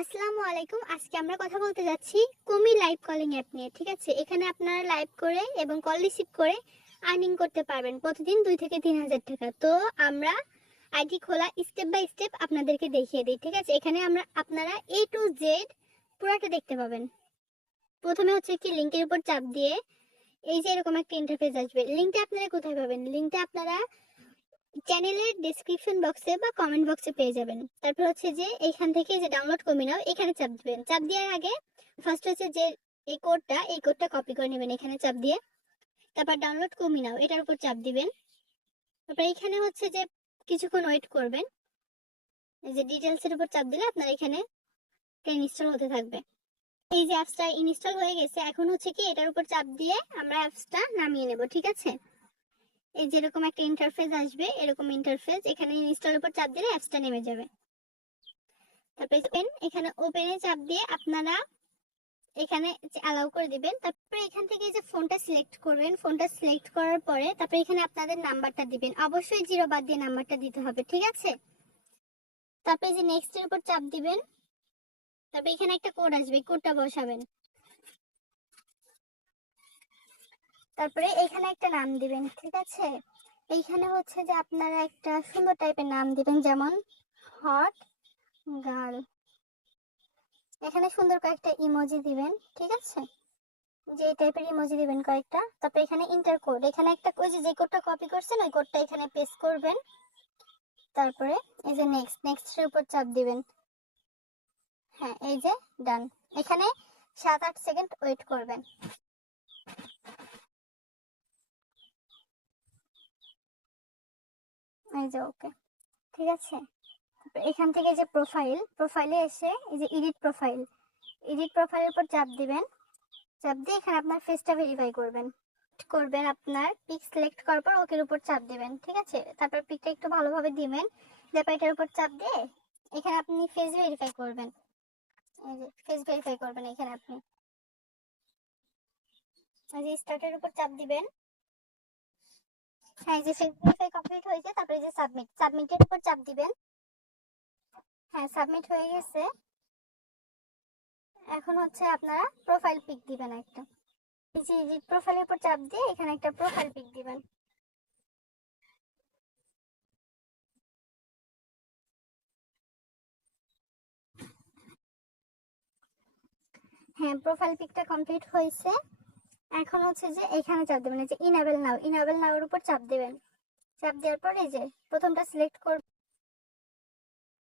আসসালামু আলাইকুম। আজকে আমরা কথা বলতে যাচ্ছি কুমি লাইভ কলিং অ্যাপ নিয়ে। ঠিক আছে, এখানে আপনারা লাইভ করে এবং কল রিসিভ করে আর্নিং করতে পারবেন প্রতিদিন 2 থেকে 3,000 টাকা। তো আমরা আইডি খোলা স্টেপ বাই স্টেপ আপনাদেরকে দেখিয়ে দিই। ঠিক আছে, এখানে আপনারা A to Z পুরোটা দেখতে পাবেন। প্রথমে হচ্ছে কি লিংকের উপর চাপ দিয়ে এই যে এরকম একটা ইন্টারফেস আসবে। লিংকটা আপনারা কোথায় পাবেন? লিংকটা আপনারা চ্যানেলের ডেসক্রিপশন বক্সে বা কমেন্ট বক্সে পেয়ে যাবেন। তারপর হচ্ছে যে এইখান থেকে যে ডাউনলোড করে নাও এখানে চাপ দিবেন। চাপ দেওয়ার আগে ফার্স্ট হচ্ছে যে এই কোডটা কপি করে নেবেন এখানে চাপ দিয়ে। তারপর ডাউনলোড করে নাও এটার উপর চাপ দিবেন। তারপর এখানে হচ্ছে যে কিছুক্ষণ ওয়েট করবেন। এই যে ডিটেইলস এর উপর চাপ দিলে আপনার এখানে ইনস্টল হতে থাকবে। এই যে অ্যাপসটা ইনস্টল হয়ে গেছে, এখন হচ্ছে কি এটার উপর চাপ দিয়ে আমরা অ্যাপসটা নামিয়ে নেব। ঠিক আছে, এই যেরকম একটা ইন্টারফেস আসবে, এরকম ইন্টারফেস এখানে ইনস্টলের উপর চাপ দিলে অ্যাপসটা নেমে যাবে। তারপরে এখানে ওপেনে চাপ দিয়ে আপনারা এখানে অ্যালাউ করে দিবেন। তারপরে এখান থেকে যে ফোনটা সিলেক্ট করবেন, ফোনটা সিলেক্ট করার পরে তারপরে এখানে আপনাদের নাম্বারটা দিবেন। অবশ্যই 0 বাদ দিয়ে নাম্বারটা দিতে হবে। ঠিক আছে, তারপরে যে নেক্সট এর উপর চাপ দিবেন। তারপরে এখানে একটা কোড আসবে, কোডটা বসাবেন। তারপরে এখানে একটা নাম দিবেন। ঠিক আছে, এইখানে হচ্ছে যে আপনারা একটা সুন্দর টাইপের নাম দিবেন, যেমন হট গার্ল। এখানে সুন্দর কয়েকটা ইমোজি দিবেন। ঠিক আছে, যে এই টাইপের ইমোজি দিবেন কয়েকটা। তারপর এখানে ইন্টার কোড, এখানে একটা ওই যে কোডটা কপি করছেন ওই কোডটা এখানে পেস্ট করবেন। তারপরে এই যে নেক্সট এর উপর চাপ দিবেন। হ্যাঁ, এই যে ডান। এখানে 7-8 সেকেন্ড ওয়েট করবেন। এই যে ওকে, ঠিক আছে। এখান থেকে যে প্রোফাইলে এসে এই যে এডিট প্রোফাইলের উপর চাপ দিবেন। চাপ দিয়ে এখানে আপনার ফেসটা ভেরিফাই করবেন আপনার পিক সিলেক্ট করার পর ওকের উপর চাপ দিবেন। ঠিক আছে, তারপর পিকটা একটু ভালোভাবে দিবেন। তারপর এটার উপর চাপ দিয়ে এখানে আপনি ফেস ভেরিফাই করবেন। এই যে ফেস ভেরিফাই করবেন এখানে আপনি এই যে স্টার্টের উপর চাপ দিবেন। হ্যাঁ, এই যে ফেস ভেরিফাই কমপ্লিট হয়েছে। তারপরে এই যে সাবমিটের উপর চাপ দিবেন। হ্যাঁ, সাবমিট হয়ে গেছে। এখন হচ্ছে আপনারা প্রোফাইল পিক দিবেন একটা। এই যে এডিট প্রোফাইলের উপর চাপ দিয়ে এখানে একটা প্রোফাইল পিক দিবেন। হ্যাঁ, প্রোফাইল পিকটা কমপ্লিট হয়েছে। এখন হচ্ছে যে এখানে চাপ দেবেন, এই যে ইনেবল নাও এর উপর চাপ দেবেন। চাপ দেওয়ার পর এই যে প্রথমটা সিলেক্ট করব।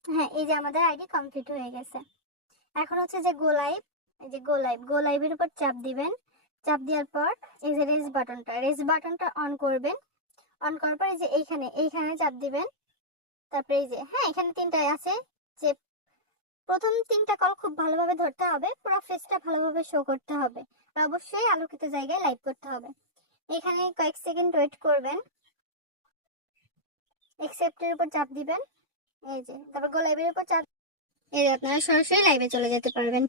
হ্যাঁ, এই যে আমাদের আইডি কমপ্লিট হয়ে গেছে। এখন হচ্ছে যে এই যে গো লাইভের উপর চাপ দিবেন। চাপ দেওয়ার পর এই যে রেজ বাটনটা অন করবেন। অন করার পর এই যে এইখানে চাপ দিবেন। তারপরে এই যে হ্যাঁ, এখানে তিনটায় আছে যে প্রথম 3টা কল খুব ভালোভাবে ধরতে হবে, পুরো ফেসটা ভালোভাবে শো করতে হবে, আর অবশ্যই আলোকিত জায়গায় লাইভ করতে হবে। এখানে কয়েক সেকেন্ড ওয়েট করবেন। অ্যাকসেপ্টের উপর চাপ দিবেন। এই যে তারপর গো লাইভের উপর চাপ, এই যে আপনারা সরাসরি লাইভে চলে যেতে পারবেন।